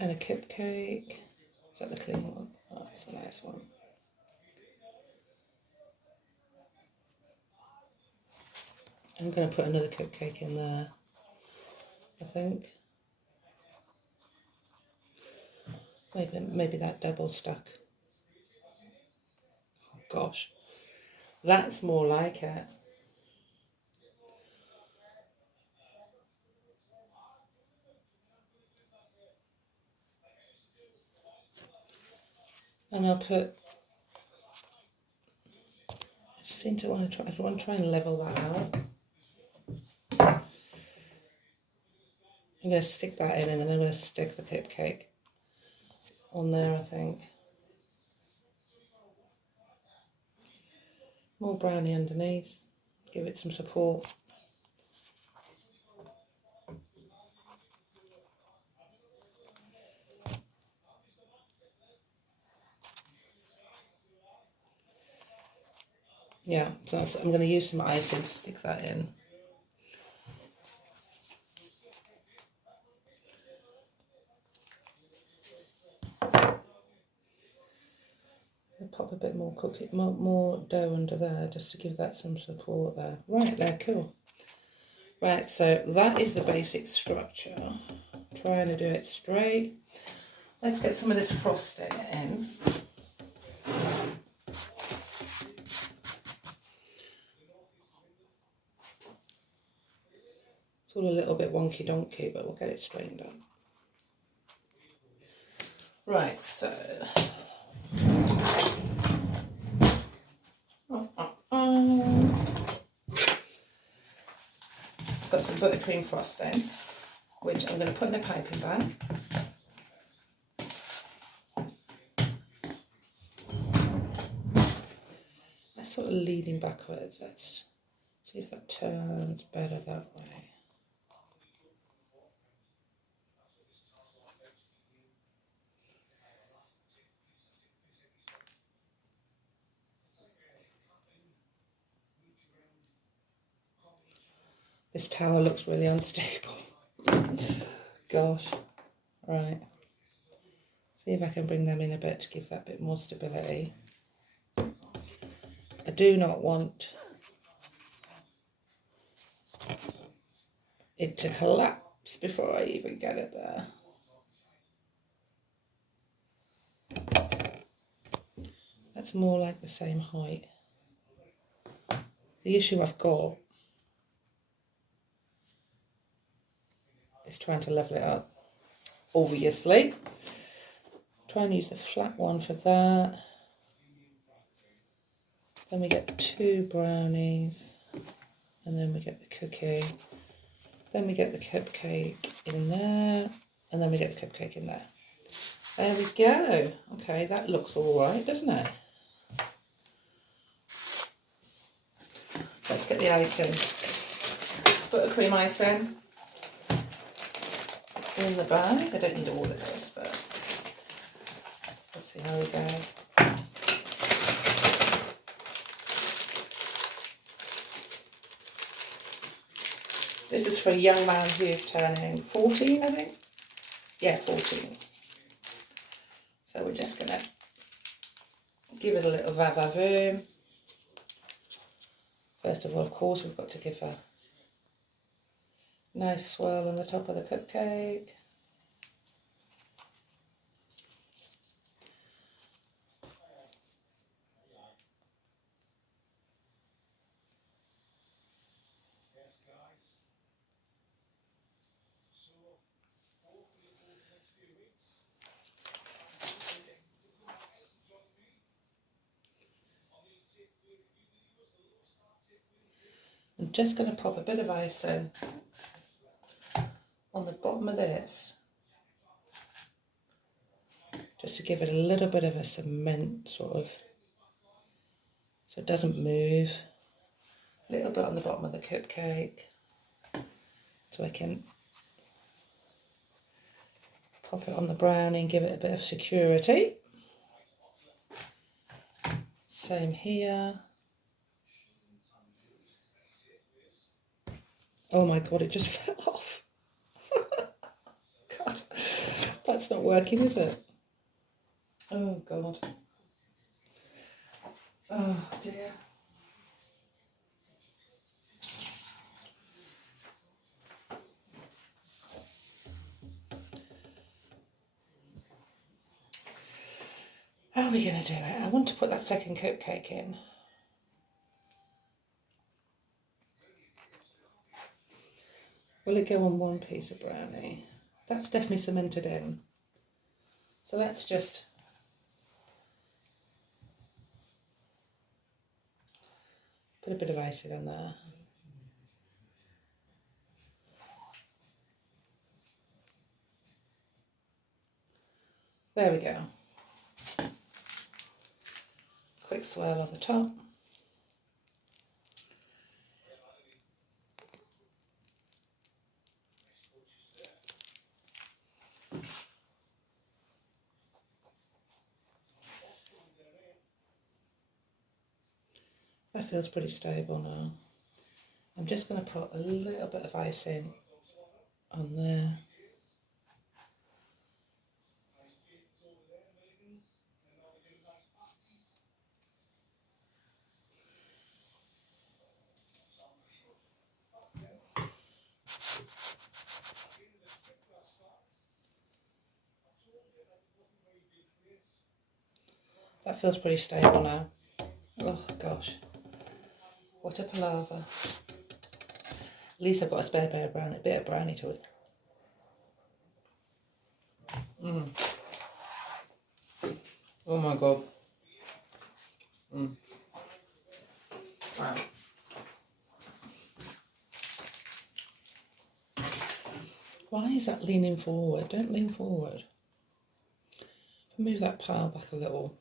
And a cupcake. Is that the clean one? Oh, that's a nice one. I'm going to put another cupcake in there, I think. Maybe that double stack. Oh, gosh, that's more like it. And I'll put, I seem to want to try and level that out. I'm going to stick that in, and then I'm going to stick the cupcake on there, I think. More brownie underneath, give it some support. Yeah, so I'm going to use some icing to stick that in. I'll pop a bit more more dough under there just to give that some support there. Right, there, cool. Right, so that is the basic structure. Trying to do it straight. Let's get some of this frosting in. It's all a little bit wonky donkey, but we'll get it straightened up. Right, so got some buttercream frosting, which I'm going to put in a piping bag. That's sort of leaning backwards. Let's see if that turns better that way. This tower looks really unstable. Gosh. Right. See if I can bring them in a bit to give that bit more stability. I do not want it to collapse before I even get it there. That's more like the same height. The issue I've got is trying to level it up, obviously. Try and use the flat one for that. Then we get 2 brownies, and then we get the cookie. Then we get the cupcake in there, and then we get the cupcake in there. There we go. Okay, that looks all right, doesn't it? Let's get the icing. Buttercream icing in the bag. I don't need all of this, but let's see how we go. This is for a young man who is turning 14, I think. Yeah, 14. So we're just going to give it a little va-va-voom. First of all, of course, we've got to give a nice swirl on the top of the cupcake. I'm just going to pop a bit of icing on the bottom of this, just to give it a little bit of a cement sort of, so it doesn't move. A little bit on the bottom of the cupcake, so I can pop it on the brownie and give it a bit of security. Same here. Oh my God, it just fell off. God, That's not working, is it? Oh, God. Oh, dear. How are we going to do it? I want to put that second cupcake in. Will it go on one piece of brownie? That's definitely cemented in. So let's just put a bit of icing on there. There we go. Quick swirl on the top. That feels pretty stable now. I'm just going to put a little bit of icing on there. That feels pretty stable now. Oh gosh, what a palaver. At least I've got a spare bit of brownie to it. Oh my God. Wow. Why is that leaning forward? Don't lean forward. Move that pile back a little.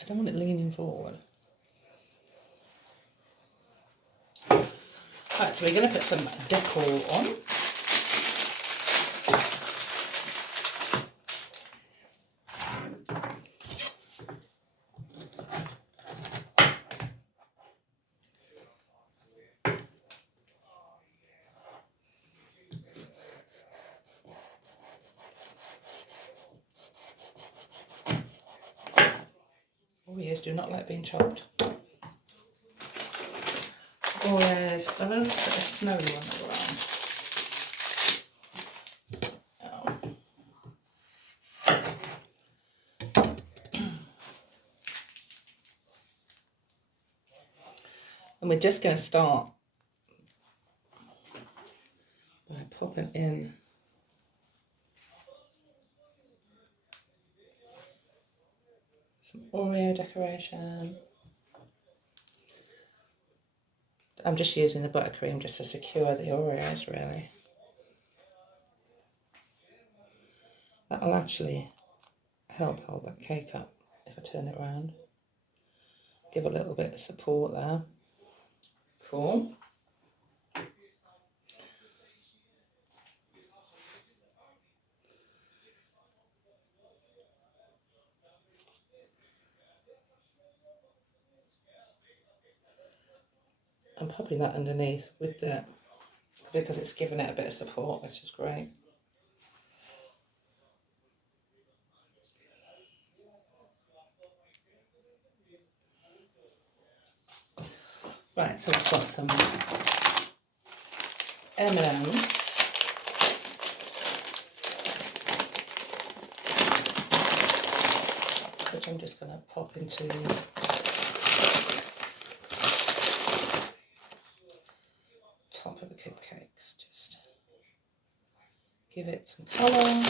I don't want it leaning forward. Right, so we're going to put some decor on. Oreos do not like being chopped. Oreos, I'm going to put a snowy one around. And we're just going to start by popping in some Oreo decoration. I'm just using the buttercream just to secure the Oreos, really. That'll actually help hold that cake up if I turn it around. Give a little bit of support there. Cool. I'm popping that underneath with the, because it's given it a bit of support, which is great. Right, so I've got some M&Ms. Which I'm just going to pop into top of the cupcakes. Just give it some colour.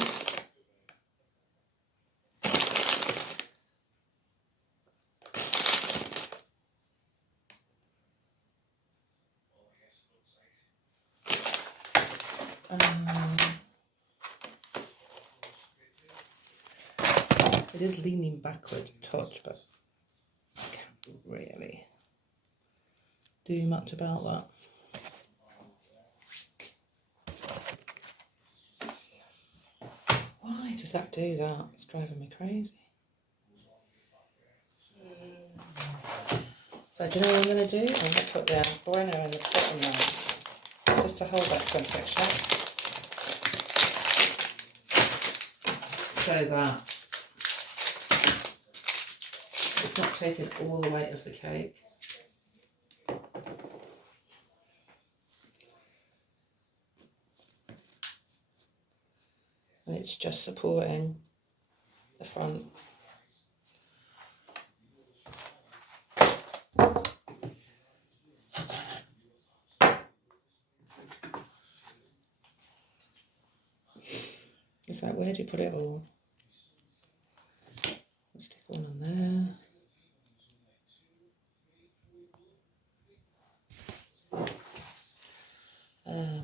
It is leaning backward a touch, but I can't really do much about that. Why does that do that? It's driving me crazy. So do you know what I'm going to do? I'm going to put the Bueno in the bottom now, just to hold that convection. so that it's not taking all the weight of the cake. And it's just supporting the front. It's like, where do you put it all? Let's stick one on there.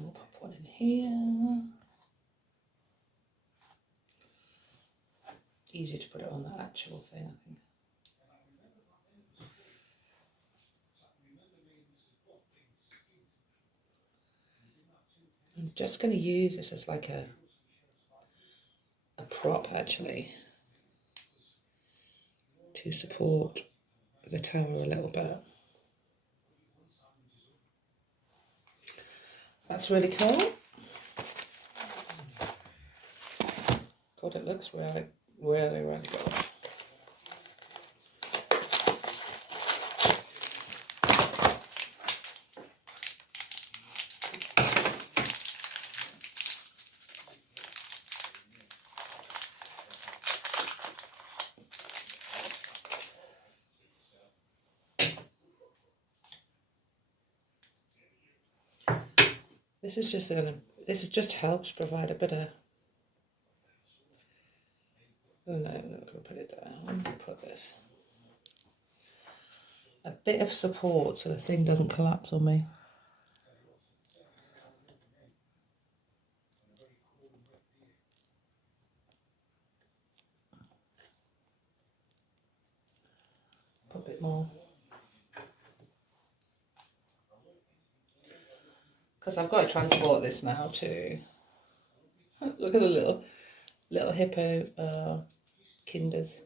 We'll pop one in here. Easier to put it on the actual thing, I think. I'm just going to use this as like a prop, actually, to support the tower a little bit. That's really cool. God, it looks really, really, really good. This just helps provide a bit of, oh no, I'm not going to put it there. I'm going to put this. A bit of support so the thing doesn't collapse on me. Put a bit more. Because I've got to transport this now too. Look at the little hippo kinders.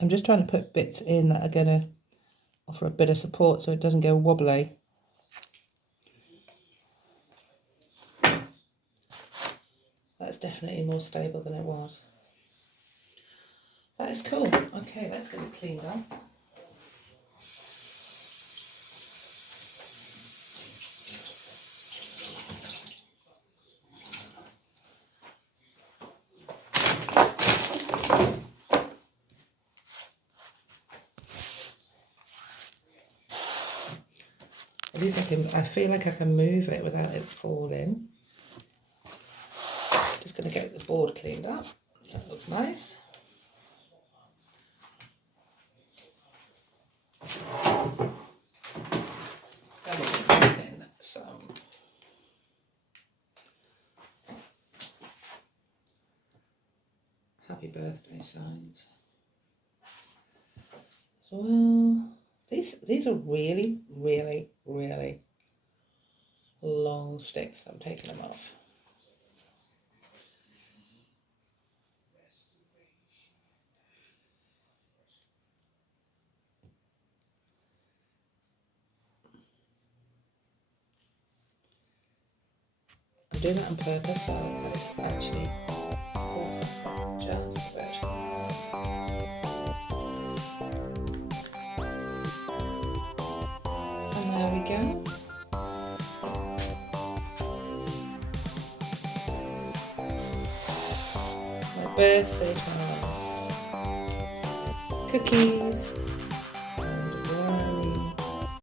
I'm just trying to put bits in that are going to offer a bit of support so it doesn't go wobbly. That's definitely more stable than it was. That is cool. Okay, let's get it cleaned up. At least I feel like I can move it without it falling. Just going to get the board cleaned up so it looks nice. Then we can put in some happy birthday signs as well. These are really, really, really long sticks. I'm taking them off. I'm doing that on purpose, so I actually support it just a bit. And there we go. My birthday time. Cookies.